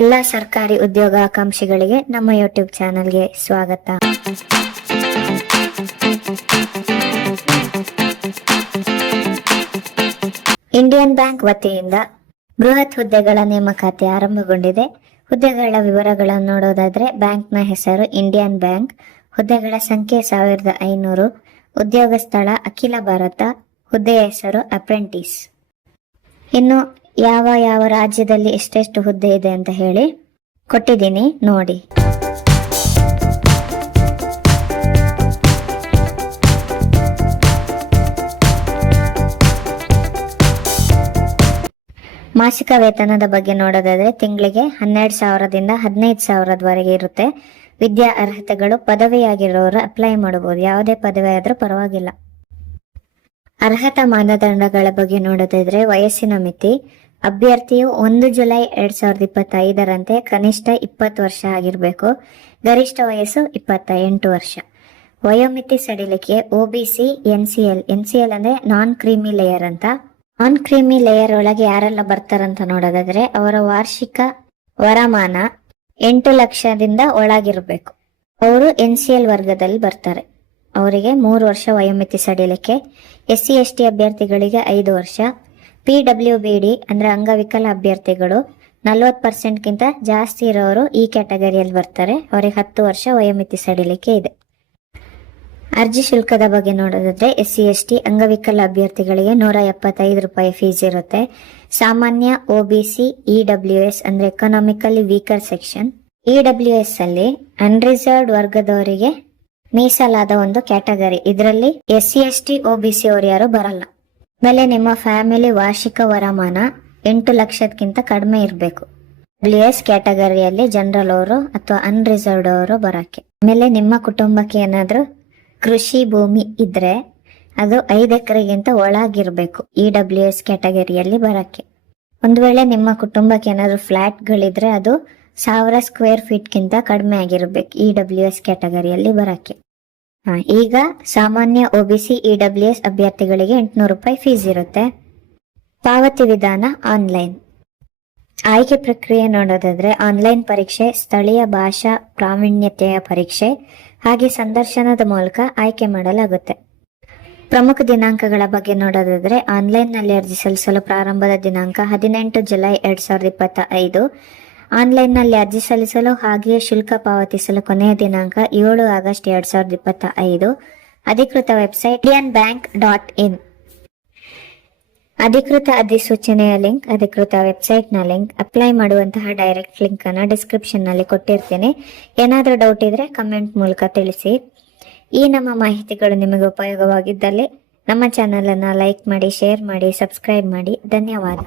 ಎಲ್ಲ ಸರ್ಕಾರಿ ಉದ್ಯೋಗಾಕಾಂಕ್ಷಿಗಳಿಗೆ ನಮ್ಮ ಯೂಟ್ಯೂಬ್ ಚಾನೆಲ್ಗೆ ಸ್ವಾಗತ. ಇಂಡಿಯನ್ ಬ್ಯಾಂಕ್ ವತಿಯಿಂದ ಬೃಹತ್ ಹುದ್ದೆಗಳ ನೇಮಕಾತಿ ಆರಂಭಗೊಂಡಿದೆ. ಹುದ್ದೆಗಳ ವಿವರಗಳನ್ನು ನೋಡೋದಾದ್ರೆ, ಬ್ಯಾಂಕ್ನ ಹೆಸರು ಇಂಡಿಯನ್ ಬ್ಯಾಂಕ್, ಹುದ್ದೆಗಳ ಸಂಖ್ಯೆ 1500, ಉದ್ಯೋಗ ಸ್ಥಳ ಅಖಿಲ ಭಾರತ, ಹುದ್ದೆಯ ಹೆಸರು ಅಪ್ರೆಂಟಿಸ್. ಇನ್ನು ಯಾವ ರಾಜ್ಯದಲ್ಲಿ ಎಷ್ಟೆಷ್ಟು ಹುದ್ದೆ ಇದೆ ಅಂತ ಹೇಳಿ ಕೊಟ್ಟಿದ್ದೀನಿ ನೋಡಿ. ಮಾಸಿಕ ವೇತನದ ಬಗ್ಗೆ ನೋಡೋದಾದ್ರೆ, ತಿಂಗಳಿಗೆ 12,000ದಿಂದ 15,000ದವರೆಗೆ ಇರುತ್ತೆ. ವಿದ್ಯಾ ಅರ್ಹತೆಗಳು ಪದವಿಯಾಗಿರೋರು ಅಪ್ಲೈ ಮಾಡಬಹುದು. ಯಾವುದೇ ಪದವಿ ಆದ್ರೂ ಪರವಾಗಿಲ್ಲ. ಅರ್ಹತಾ ಮಾನದಂಡಗಳ ಬಗ್ಗೆ ನೋಡೋದಾದ್ರೆ, ವಯಸ್ಸಿನ ಮಿತಿ ಅಭ್ಯರ್ಥಿಯು 1 ಜುಲೈ 2025ರಂತೆ ಕನಿಷ್ಠ 20 ವರ್ಷ ಆಗಿರಬೇಕು. ಗರಿಷ್ಠ ವಯಸ್ಸು 28 ವರ್ಷ. ವಯೋಮಿತಿ ಸಡಿಲಿಕೆ OBC, NCL ಅಂದ್ರೆ ನಾನ್ ಕ್ರೀಮಿ ಲೇಯರ್ ಅಂತ. ನಾನ್ ಕ್ರೀಮಿ ಲೇಯರ್ ಒಳಗೆ ಯಾರೆಲ್ಲ ಬರ್ತಾರಂತ ನೋಡೋದಾದ್ರೆ, ಅವರ ವಾರ್ಷಿಕ ವರಮಾನ 8 ಲಕ್ಷದಿಂದ ಒಳಗಿರಬೇಕು. ಅವರು NCL ವರ್ಗದಲ್ಲಿ ಬರ್ತಾರೆ. ಅವರಿಗೆ 3 ವರ್ಷ ವಯೋಮಿತಿ ಸಡಿಲಿಕೆ. SC ST ಅಭ್ಯರ್ಥಿಗಳಿಗೆ 5 ವರ್ಷ. PWBD ಅಂದ್ರೆ ಅಂಗವಿಕಲ ಅಭ್ಯರ್ಥಿಗಳು 40%ಗಿಂತ ಜಾಸ್ತಿ ಇರೋರು ಈ ಕ್ಯಾಟಗರಿಯಲ್ಲಿ ಬರ್ತಾರೆ. ಅವರಿಗೆ 10 ವರ್ಷ ವಯೋಮಿತಿ ಸಡಿಲಿಕೆ ಇದೆ. ಅರ್ಜಿ ಶುಲ್ಕದ ಬಗ್ಗೆ ನೋಡೋದಾದ್ರೆ, SC ST ಅಂಗವಿಕಲ ಅಭ್ಯರ್ಥಿಗಳಿಗೆ 175 ರೂಪಾಯಿ ಫೀಸ್ ಇರುತ್ತೆ. ಸಾಮಾನ್ಯ OBC EWS ಅಂದ್ರೆ ಎಕನಾಮಿಕಲಿ ವೀಕರ್ ಸೆಕ್ಷನ್. EWS ಅಲ್ಲಿ ಅನ್ರಿಸರ್ವ್ಡ್ ವರ್ಗದವರಿಗೆ ಮೀಸಲಾದ ಒಂದು ಕ್ಯಾಟಗರಿ. ಇದರಲ್ಲಿ SC ST OBC ಅವರು ಯಾರು ಬರಲ್ಲ. ಆಮೇಲೆ ನಿಮ್ಮ ಫ್ಯಾಮಿಲಿ ವಾರ್ಷಿಕ ವರಮಾನ 8 ಲಕ್ಷಕ್ಕಿಂತ ಕಡಿಮೆ ಇರಬೇಕು. WS ಕ್ಯಾಟಗರಿಯಲ್ಲಿ ಜನರಲ್ ಅವರು ಅಥವಾ ಅನ್ರಿಸರ್ವ್ಡ್ ಅವರು ಬರಕ್ಕೆ. ಆಮೇಲೆ ನಿಮ್ಮ ಕುಟುಂಬಕ್ಕೆ ಏನಾದ್ರೂ ಕೃಷಿ ಭೂಮಿ ಇದ್ರೆ ಅದು 5 ಎಕರೆಗಿಂತ ಒಳಗಿರ್ಬೇಕು EWS ಕ್ಯಾಟಗರಿಯಲ್ಲಿ ಬರಕ್ಕೆ. ಒಂದು ವೇಳೆ ನಿಮ್ಮ ಕುಟುಂಬಕ್ಕೆ ಏನಾದ್ರು ಫ್ಲಾಟ್ಗಳಿದ್ರೆ ಅದು 1000 ಸ್ಕ್ವೇರ್ ಫೀಟ್ಗಿಂತ ಕಡಿಮೆ ಆಗಿರ್ಬೇಕು EWS ಕ್ಯಾಟಗರಿಯಲ್ಲಿ ಬರಕ್ಕೆ. ಈಗ ಸಾಮಾನ್ಯ OBC EWS ಅಭ್ಯರ್ಥಿಗಳಿಗೆ 800 ರೂಪಾಯಿ ಫೀಸ್ ಇರುತ್ತೆ. ಪಾವತಿ ವಿಧಾನ ಆನ್ಲೈನ್. ಆಯ್ಕೆ ಪ್ರಕ್ರಿಯೆ ನೋಡೋದಾದ್ರೆ, ಆನ್ಲೈನ್ ಪರೀಕ್ಷೆ, ಸ್ಥಳೀಯ ಭಾಷಾ ಪ್ರಾವೀಣ್ಯತೆಯ ಪರೀಕ್ಷೆ ಹಾಗೆ ಸಂದರ್ಶನದ ಮೂಲಕ ಆಯ್ಕೆ ಮಾಡಲಾಗುತ್ತೆ. ಪ್ರಮುಖ ದಿನಾಂಕಗಳ ಬಗ್ಗೆ ನೋಡೋದಾದ್ರೆ, ಆನ್ಲೈನ್ ನಲ್ಲಿ ಅರ್ಜಿ ಸಲ್ಲಿಸಲು ಪ್ರಾರಂಭದ ದಿನಾಂಕ 18 ಜುಲೈ 2025. ಆನ್ಲೈನ್ ನಲ್ಲಿ ಅರ್ಜಿ ಸಲ್ಲಿಸಲು ಹಾಗೆಯೇ ಶುಲ್ಕ ಪಾವತಿಸಲು ಕೊನೆಯ ದಿನಾಂಕ 7 ಆಗಸ್ಟ್ 2025. ಅಧಿಕೃತ ವೆಬ್ಸೈಟ್ indianbank.in. ಅಧಿಕೃತ ಅಧಿಸೂಚನೆಯ ಲಿಂಕ್, ಅಧಿಕೃತ ವೆಬ್ಸೈಟ್ ನ ಲಿಂಕ್, ಅಪ್ಲೈ ಮಾಡುವಂತಹ ಡೈರೆಕ್ಟ್ ಲಿಂಕ್ ಅನ್ನು ಡಿಸ್ಕ್ರಿಪ್ಷನ್ ನಲ್ಲಿ ಕೊಟ್ಟಿರ್ತೀನಿ. ಏನಾದ್ರೂ ಡೌಟ್ ಇದ್ರೆ ಕಮೆಂಟ್ ಮೂಲಕ ತಿಳಿಸಿ. ಈ ನಮ್ಮ ಮಾಹಿತಿಗಳು ನಿಮಗೆ ಉಪಯೋಗವಾಗಿದ್ದಲ್ಲಿ ನಮ್ಮ ಚಾನೆಲ್ ಅನ್ನ ಲೈಕ್ ಮಾಡಿ, ಶೇರ್ ಮಾಡಿ, ಸಬ್ಸ್ಕ್ರೈಬ್ ಮಾಡಿ. ಧನ್ಯವಾದ.